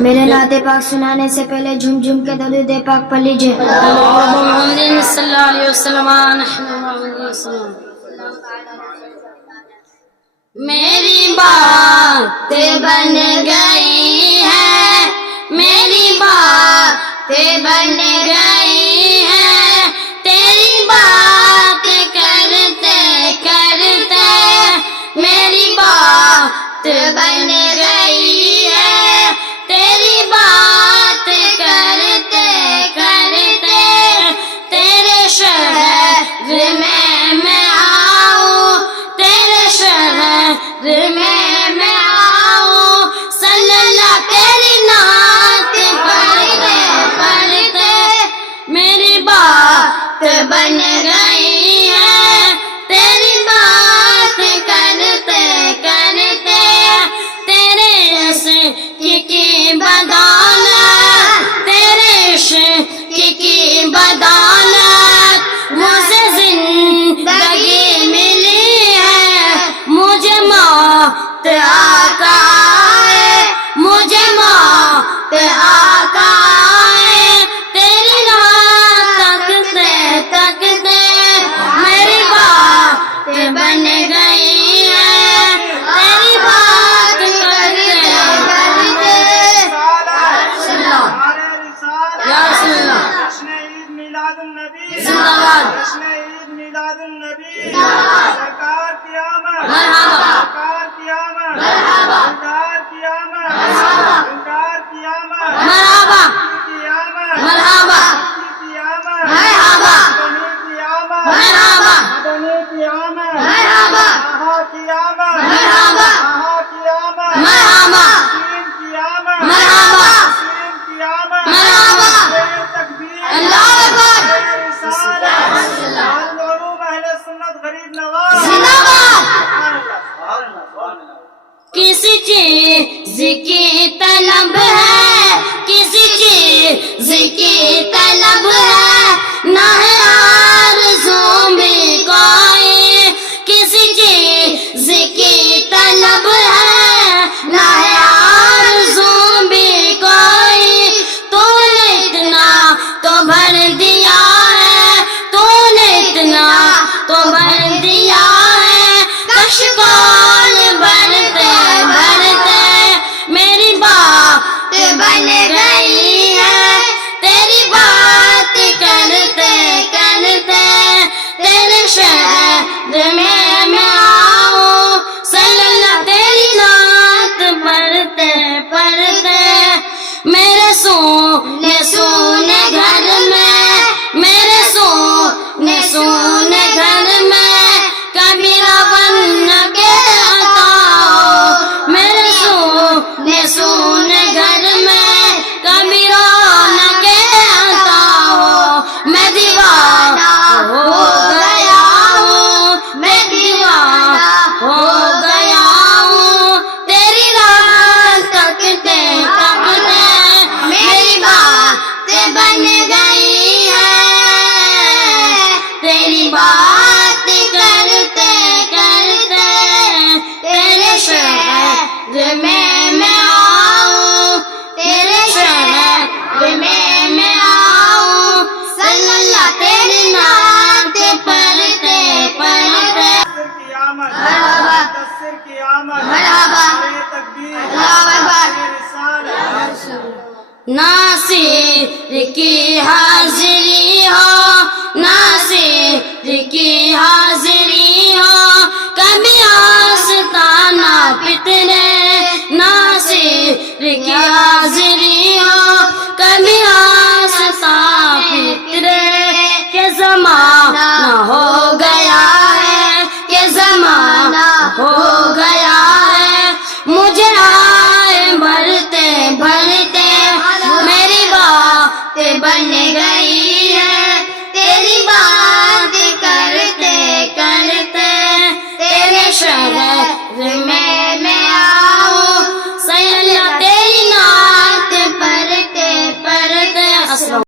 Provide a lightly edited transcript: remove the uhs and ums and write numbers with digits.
میرے نعت پاک سنانے سے پہلے جھم جھم کے درود پاک پڑھ لیجئے. محمد صلی اللہ علیہ وسلم. میری بات بن گئی ہے، میری بات بن گئی ہے، تیری بات کرتے کرتے میری بات بن گئی ہے، تیری بات کرتے کرتے تیرے شہر میں آؤں، تیرے شہر میں آؤں، صلی اللہ تیری نعت پڑھتے پڑھتے میری بات بن گئی ہے، تیری بات کرتے کرتے تیرے عشق کی بدولت، تیرے عشق کی بدولت مجھے زندگی ملی ہے، مجھے موت آقا ہے، مجھے موت آقا ہے، تیری رات تکتے تکتے میری بات بن گئی ہے، تیری بات کرتے کرتے یا رسول اللہ. جشن عید میلاد النبی زندہ باد. جشن عید میلاد النبی باد. سرکار کی آمد، مرحبا. سرکار کی آمد، مرحبا. سرکار کی آمد، مرحبا. سرکار کی آمد، مرحبا. کی آمد، مرحبا. کی آمد، مرحبا. مدنی کی آمد، مرحبا. مدنی کی آمد، مرحبا. آہا کی آمد، مرحبا. آہا کی آمد، مرحبا. حسین کی آمد، مرحبا. حسین کی آمد، مرحبا. تیرے تکبیر، اللہ اکبر. تیرے رسالت، العلوم اہل سنت غریب نواز، زندہ باد. سبحان اللہ، سبحان اللہ، سبحان اللہ. کسی چیز کی طلب ہے، کسی چیز کی طلب ہے، نہ ہے آرزو بھی کوئی، کسی چیز کی طلب ہے، نہ ہے آرزو بھی کوئی، تو نے اتنا تو بھر دیا ہے، تو نے اتنا تو بھر دیا ہے، کش کون بھرتے بھرتے میری بات بن گئی ہے، تیری بات کرتے کرتے تیرے شہر میں آؤں، صلی اللہ تیری نعت پڑھتے پڑھتے میرے سونے سونے گھر میں، میرے سونے سونے گھر میں کبھی رون کے عطا ہو، میرے سونے سونے گھر میں کبھی رونق عطا ہو، میں دیوانہ ہو گیا ہوں، میں دیوانہ ہو گیا ہوں، تیری رات تکتے تکتے میری بات بن گئی ہے، تیری بات کرتے کرتے تیرے شہر میں آؤں، تیرے شہر میں آؤں، صلی اللہ تیری نعت پڑھتے پڑھتے مدثر کی آمد، مرحبا. مدثر کی آمد، مرحبا. تیرے تکبیر، اللہ اکبر. تیرے رسالت، ناصر کی حاضری ہو، ناصر کی حاضری